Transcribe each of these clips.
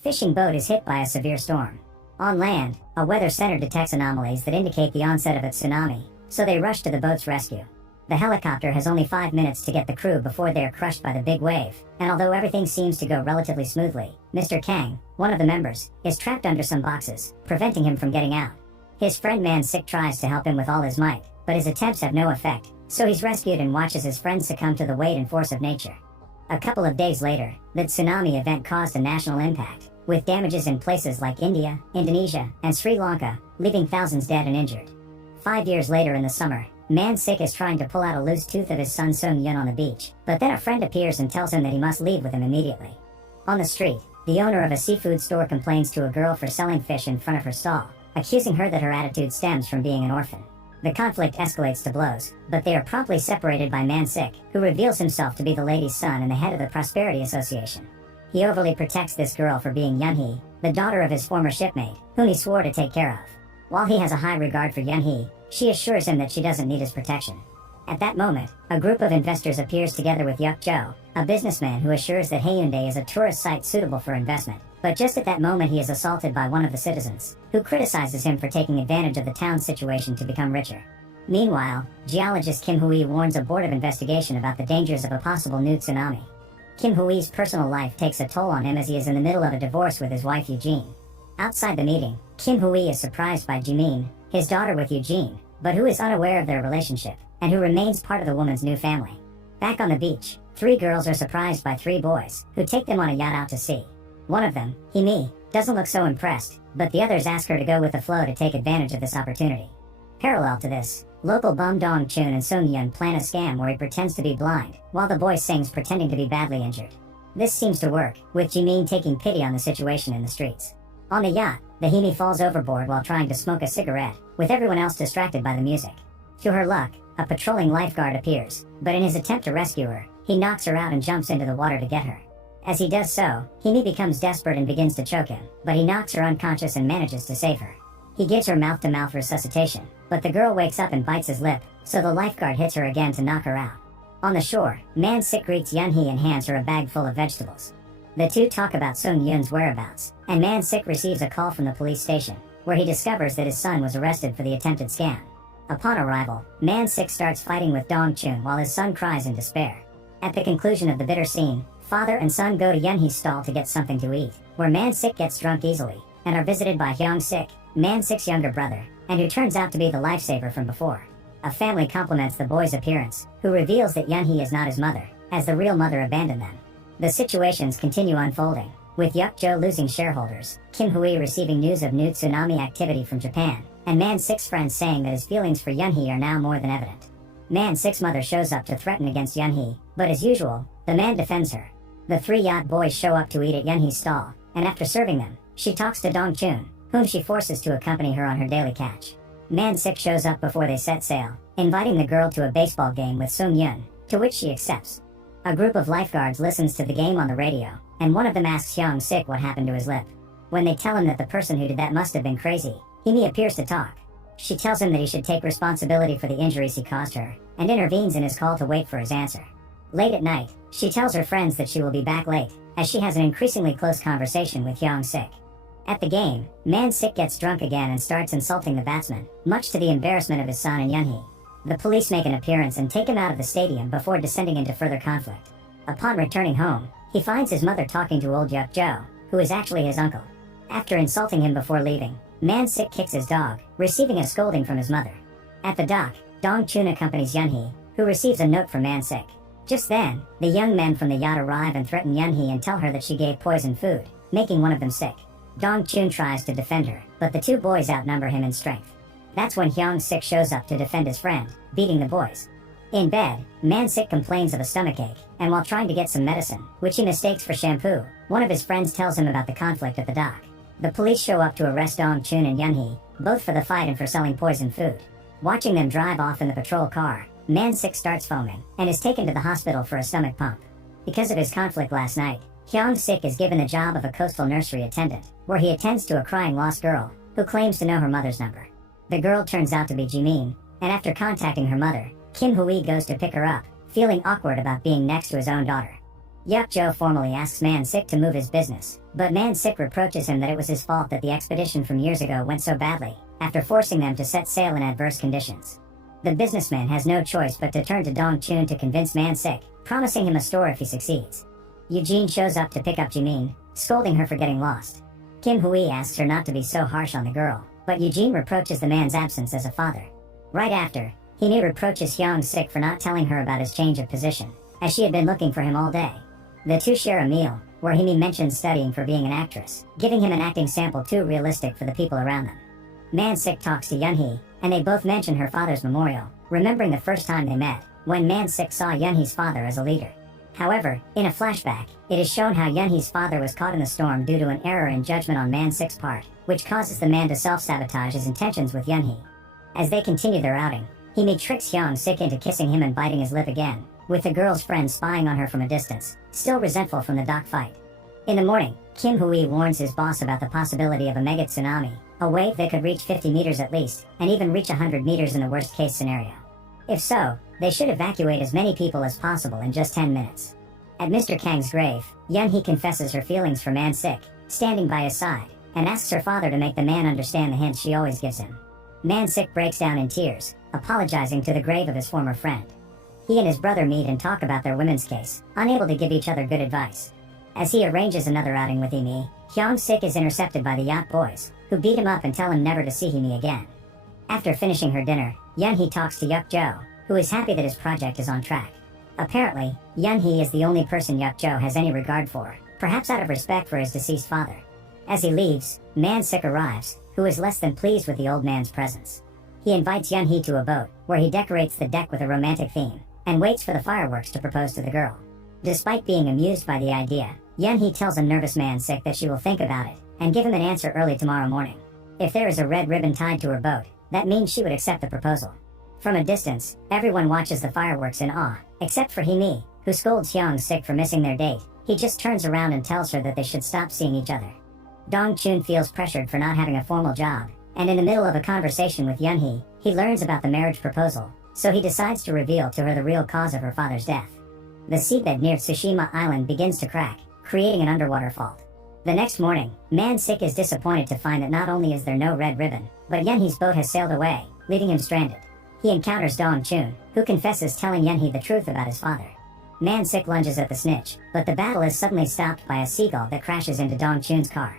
fishing boat is hit by a severe storm. On land, a weather center detects anomalies that indicate the onset of a tsunami, so they rush to the boat's rescue. The helicopter has only 5 minutes to get the crew before they are crushed by the big wave, and although everything seems to go relatively smoothly, Mr. Kang, one of the members, is trapped under some boxes, preventing him from getting out. His friend Man-Sik tries to help him with all his might, but his attempts have no effect, so he's rescued and watches his friend succumb to the weight and force of nature. A couple of days later, the tsunami event caused a national impact, with damages in places like India, Indonesia, and Sri Lanka, leaving thousands dead and injured. 5 years later in the summer, Man-Sik is trying to pull out a loose tooth of his son Sung-Yun on the beach, but then a friend appears and tells him that he must leave with him immediately. On the street, the owner of a seafood store complains to a girl for selling fish in front of her stall, accusing her that her attitude stems from being an orphan. The conflict escalates to blows, but they are promptly separated by Man-Sik, who reveals himself to be the lady's son and the head of the Prosperity Association. He overly protects this girl for being Yun-hee, the daughter of his former shipmate, whom he swore to take care of. While he has a high regard for Yun-hee, she assures him that she doesn't need his protection. At that moment, a group of investors appears together with Yuk-jo, a businessman who assures that Haeundae is a tourist site suitable for investment. But just at that moment he is assaulted by one of the citizens, who criticizes him for taking advantage of the town's situation to become richer. Meanwhile, geologist Kim Hui warns a board of investigation about the dangers of a possible new tsunami. Kim Hui's personal life takes a toll on him as he is in the middle of a divorce with his wife Eugene. Outside the meeting, Kim Hui is surprised by Jimin, his daughter with Eugene, but who is unaware of their relationship, and who remains part of the woman's new family. Back on the beach, 3 girls are surprised by 3 boys, who take them on a yacht out to sea. One of them, Hee-mi, doesn't look so impressed, but the others ask her to go with the flow to take advantage of this opportunity. Parallel to this, local bum Dong-chun and Sung-Yun plan a scam where he pretends to be blind, while the boy sings pretending to be badly injured. This seems to work, with Jimin taking pity on the situation in the streets. On the yacht, the Hee-mi falls overboard while trying to smoke a cigarette, with everyone else distracted by the music. To her luck, a patrolling lifeguard appears, but in his attempt to rescue her, he knocks her out and jumps into the water to get her. As he does so, Hee-mi becomes desperate and begins to choke him, but he knocks her unconscious and manages to save her. He gives her mouth-to-mouth resuscitation, but the girl wakes up and bites his lip, so the lifeguard hits her again to knock her out. On the shore, Man-Sik greets Yun-hee and hands her a bag full of vegetables. The two talk about Sung-Yun's whereabouts, and Man-Sik receives a call from the police station, where he discovers that his son was arrested for the attempted scam. Upon arrival, Man-Sik starts fighting with Dong-chun while his son cries in despair. At the conclusion of the bitter scene, father and son go to Yun-hee's stall to get something to eat, where Man-Sik gets drunk easily, and are visited by Hyung-sik, Man-Sik's younger brother, and who turns out to be the lifesaver from before. A family compliments the boy's appearance, who reveals that Yun-hee is not his mother, as the real mother abandoned them. The situations continue unfolding, with Yuk-jo losing shareholders, Kim Hui receiving news of new tsunami activity from Japan, and Man-Sik's friends saying that his feelings for Yun-hee are now more than evident. Man-Sik's mother shows up to threaten against Yun-hee, but as usual, the man defends her. The 3 yacht boys show up to eat at Yun-hee's stall, and after serving them, she talks to Dong-chun, whom she forces to accompany her on her daily catch. Man-Sik shows up before they set sail, inviting the girl to a baseball game with Sung-yun, to which she accepts. A group of lifeguards listens to the game on the radio, and one of them asks Hyung-sik what happened to his lip. When they tell him that the person who did that must have been crazy, Hee-mi appears to talk. She tells him that he should take responsibility for the injuries he caused her, and intervenes in his call to wait for his answer. Late at night, she tells her friends that she will be back late, as she has an increasingly close conversation with Hyung-sik. At the game, Man-Sik gets drunk again and starts insulting the batsman, much to the embarrassment of his son and Yun-hee. The police make an appearance and take him out of the stadium before descending into further conflict. Upon returning home, he finds his mother talking to old Yuk-jo, who is actually his uncle. After insulting him before leaving, Man-Sik kicks his dog, receiving a scolding from his mother. At the dock, Dong-chun accompanies Yun-hee, who receives a note from Man-Sik. Just then, the young men from the yacht arrive and threaten Yun-hee and tell her that she gave poison food, making one of them sick. Dong-chun tries to defend her, but the 2 boys outnumber him in strength. That's when Hyung-sik shows up to defend his friend, beating the boys. In bed, Man-sik complains of a stomachache, and while trying to get some medicine, which he mistakes for shampoo, one of his friends tells him about the conflict at the dock. The police show up to arrest Dong-chun and Yun-hee, both for the fight and for selling poisoned food. Watching them drive off in the patrol car, Man-sik starts foaming, and is taken to the hospital for a stomach pump. Because of his conflict last night, Hyung-sik is given the job of a coastal nursery attendant, where he attends to a crying lost girl, who claims to know her mother's number. The girl turns out to be Jimin, and after contacting her mother, Kim Hui goes to pick her up, feeling awkward about being next to his own daughter. Yuk-jo formally asks Man-sik to move his business, but Man-sik reproaches him that it was his fault that the expedition from years ago went so badly, after forcing them to set sail in adverse conditions. The businessman has no choice but to turn to Dong-chun to convince Man-sik, promising him a store if he succeeds. Eugene shows up to pick up Jimin, scolding her for getting lost. Kim Hui asks her not to be so harsh on the girl, but Eugene reproaches the man's absence as a father. Right after, Himi reproaches Hyung-sik for not telling her about his change of position, as she had been looking for him all day. The two share a meal, where Himi mentions studying for being an actress, giving him an acting sample too realistic for the people around them. Man-sik talks to Yun-hee, and they both mention her father's memorial, remembering the first time they met, when Man-sik saw Yun-hee's father as a leader. However, in a flashback, it is shown how Yun-hee's father was caught in the storm due to an error in judgment on Man-sik's part, which causes the man to self-sabotage his intentions with Yun-hee. As they continue their outing, Himi tricks Hyung-sik into kissing him and biting his lip again, with the girl's friend spying on her from a distance, still resentful from the dock fight. In the morning, Kim Hui warns his boss about the possibility of a mega tsunami, a wave that could reach 50 meters at least, and even reach 100 meters in the worst-case scenario. If so, they should evacuate as many people as possible in just 10 minutes. At Mr. Kang's grave, Yun-hee confesses her feelings for Man-sik, standing by his side, and asks her father to make the man understand the hints she always gives him. Man-sik breaks down in tears, apologizing to the grave of his former friend. He and his brother meet and talk about their women's case, unable to give each other good advice. As he arranges another outing with Himi, Hyung-sik is intercepted by the yacht boys, who beat him up and tell him never to see Himi again. After finishing her dinner, Yun-hee talks to Yuk-jo, who is happy that his project is on track. Apparently, Yun-hee is the only person Yuk-jo has any regard for, perhaps out of respect for his deceased father. As he leaves, Man-sik arrives, who is less than pleased with the old man's presence. He invites Yun-hee to a boat, where he decorates the deck with a romantic theme, and waits for the fireworks to propose to the girl. Despite being amused by the idea, Yun-hee tells a nervous Man-sik that she will think about it, and give him an answer early tomorrow morning. If there is a red ribbon tied to her boat, that means she would accept the proposal. From a distance, everyone watches the fireworks in awe, except for Himi, who scolds Hyung-sik for missing their date. He just turns around and tells her that they should stop seeing each other. Dong-chun feels pressured for not having a formal job, and in the middle of a conversation with Yun-hee, he learns about the marriage proposal, so he decides to reveal to her the real cause of her father's death. The seabed near Tsushima Island begins to crack, creating an underwater fault. The next morning, Man-sik is disappointed to find that not only is there no red ribbon, but Yun-hee's boat has sailed away, leaving him stranded. He encounters Dong-chun, who confesses telling Yun-hee the truth about his father. Man-sik lunges at the snitch, but the battle is suddenly stopped by a seagull that crashes into Dong-chun's car.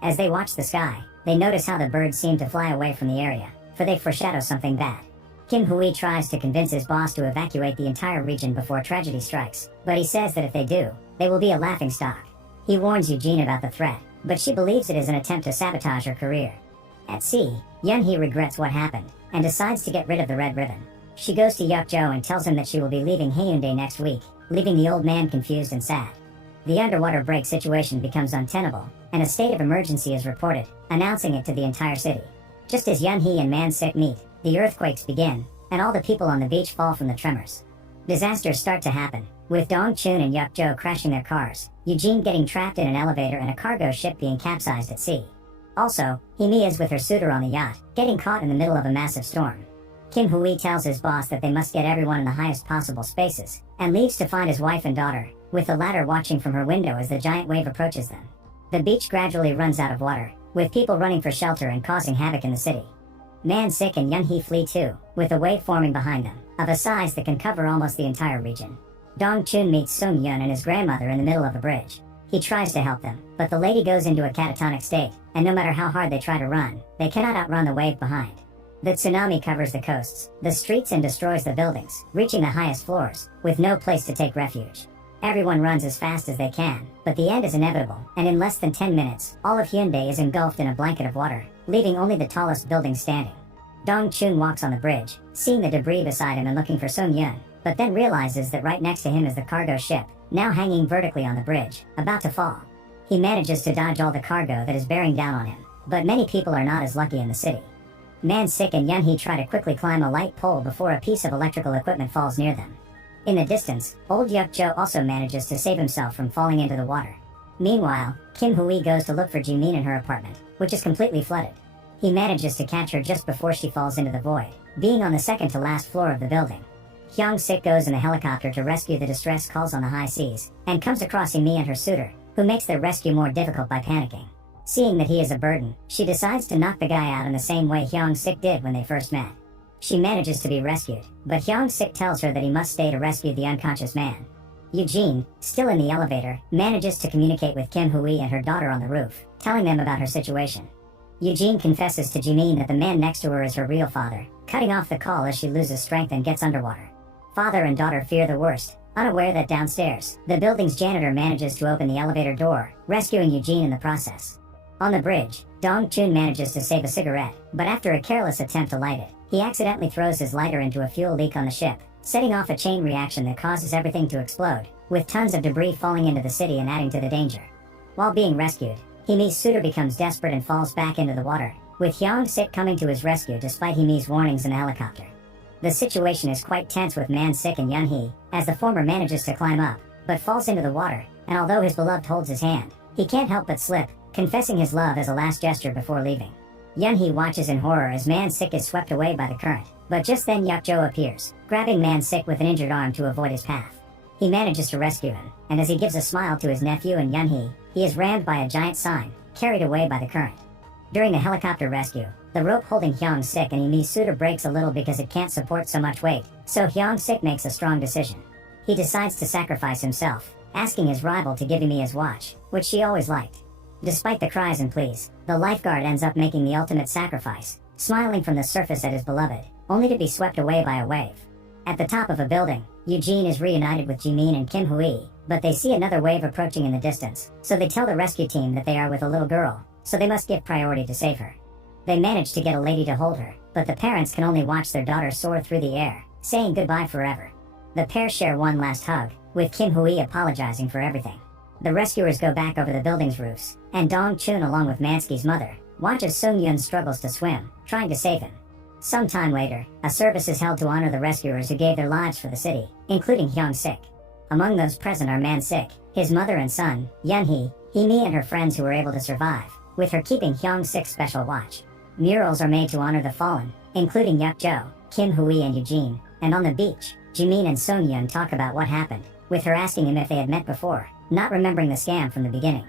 As they watch the sky, they notice how the birds seem to fly away from the area, for they foreshadow something bad. Kim Hui tries to convince his boss to evacuate the entire region before tragedy strikes, but he says that if they do, they will be a laughingstock. He warns Eugene about the threat, but she believes it is an attempt to sabotage her career. At sea, Yun-hee regrets what happened, and decides to get rid of the red ribbon. She goes to Yuk-jo and tells him that she will be leaving Haeundae next week, leaving the old man confused and sad. The underwater break situation becomes untenable, and a state of emergency is reported, announcing it to the entire city. Just as Yun-hee and Man-sik meet, the earthquakes begin, and all the people on the beach fall from the tremors. Disasters start to happen, with Dong-chun and Yuk-jo crashing their cars, Eugene getting trapped in an elevator and a cargo ship being capsized at sea. Also, Himi is with her suitor on the yacht, getting caught in the middle of a massive storm. Kim Hui tells his boss that they must get everyone in the highest possible spaces, and leaves to find his wife and daughter, with the latter watching from her window as the giant wave approaches them. The beach gradually runs out of water, with people running for shelter and causing havoc in the city. Man-sik and Yun-hee flee too, with a wave forming behind them, of a size that can cover almost the entire region. Dong-chun meets Sung-yun and his grandmother in the middle of a bridge. He tries to help them, but the lady goes into a catatonic state, and no matter how hard they try to run, they cannot outrun the wave behind. The tsunami covers the coasts, the streets, and destroys the buildings, reaching the highest floors, with no place to take refuge. Everyone runs as fast as they can, but the end is inevitable, and in less than 10 minutes, all of Hyundai is engulfed in a blanket of water, leaving only the tallest building standing. Dong-chun walks on the bridge, seeing the debris beside him and looking for Sung-yun, but then realizes that right next to him is the cargo ship, now hanging vertically on the bridge, about to fall. He manages to dodge all the cargo that is bearing down on him, but many people are not as lucky in the city. Man-sik and Yun-hee try to quickly climb a light pole before a piece of electrical equipment falls near them. In the distance, old Yuk-jo also manages to save himself from falling into the water. Meanwhile, Kim Hui goes to look for Jimin in her apartment, which is completely flooded. He manages to catch her just before she falls into the void, being on the second to last floor of the building. Hyung-sik goes in a helicopter to rescue the distress calls on the high seas, and comes across Imi and her suitor, who makes their rescue more difficult by panicking. Seeing that he is a burden, she decides to knock the guy out in the same way Hyung-sik did when they first met. She manages to be rescued, but Hyung-sik tells her that he must stay to rescue the unconscious man. Eugene, still in the elevator, manages to communicate with Kim Hui and her daughter on the roof, telling them about her situation. Eugene confesses to Jimin that the man next to her is her real father, cutting off the call as she loses strength and gets underwater. Father and daughter fear the worst, unaware that downstairs, the building's janitor manages to open the elevator door, rescuing Eugene in the process. On the bridge, Dong-chun manages to save a cigarette, but after a careless attempt to light it, he accidentally throws his lighter into a fuel leak on the ship, setting off a chain reaction that causes everything to explode, with tons of debris falling into the city and adding to the danger. While being rescued, Himi's suitor becomes desperate and falls back into the water, with Hyung-sik coming to his rescue despite Himi's warnings in the helicopter. The situation is quite tense with Man-sik and Yun-hee, as the former manages to climb up, but falls into the water, and although his beloved holds his hand, he can't help but slip, confessing his love as a last gesture before leaving. Yun-hee watches in horror as Man-sik is swept away by the current, but just then Yuk-jo appears, grabbing Man-sik with an injured arm to avoid his path. He manages to rescue him, and as he gives a smile to his nephew and Yun-hee, he is rammed by a giant sign, carried away by the current. During the helicopter rescue, the rope holding Hyung-sik and Imi's suitor breaks a little because it can't support so much weight, so Hyung-sik makes a strong decision. He decides to sacrifice himself, asking his rival to give Imi his watch, which she always liked. Despite the cries and pleas, the lifeguard ends up making the ultimate sacrifice, smiling from the surface at his beloved, only to be swept away by a wave. At the top of a building, Eugene is reunited with Jimin and Kim Hui, but they see another wave approaching in the distance, so they tell the rescue team that they are with a little girl, so they must give priority to save her. They manage to get a lady to hold her, but the parents can only watch their daughter soar through the air, saying goodbye forever. The pair share one last hug, with Kim Hui apologizing for everything. The rescuers go back over the building's roofs, and Dong-chun along with Mansky's mother, watches Sung-yun struggles to swim, trying to save him. Some time later, a service is held to honor the rescuers who gave their lives for the city, including Hyung-sik. Among those present are Man-sik, his mother and son, Yun-hee, Himi and her friends who were able to survive, with her keeping Hyung-sik's special watch. Murals are made to honor the fallen, including Yuk-jo, Kim Hui and Eugene, and on the beach, Jimin and Sung-yun talk about what happened, with her asking him if they had met before, not remembering the scam from the beginning.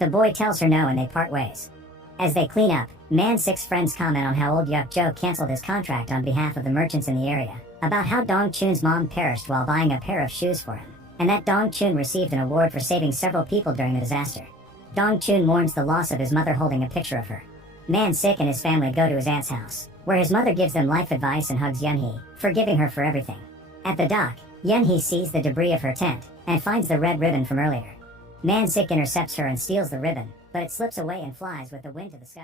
The boy tells her no and they part ways. As they clean up, Man-sik's friends comment on how old Yuk-jo canceled his contract on behalf of the merchants in the area, about how Dong-chun's mom perished while buying a pair of shoes for him, and that Dong-chun received an award for saving several people during the disaster. Dong-chun mourns the loss of his mother holding a picture of her. Man-sik and his family go to his aunt's house, where his mother gives them life advice and hugs Yun-hee, forgiving her for everything. At the dock, Yun-hee sees the debris of her tent, and finds the red ribbon from earlier. Man-sik intercepts her and steals the ribbon, but it slips away and flies with the wind to the sky.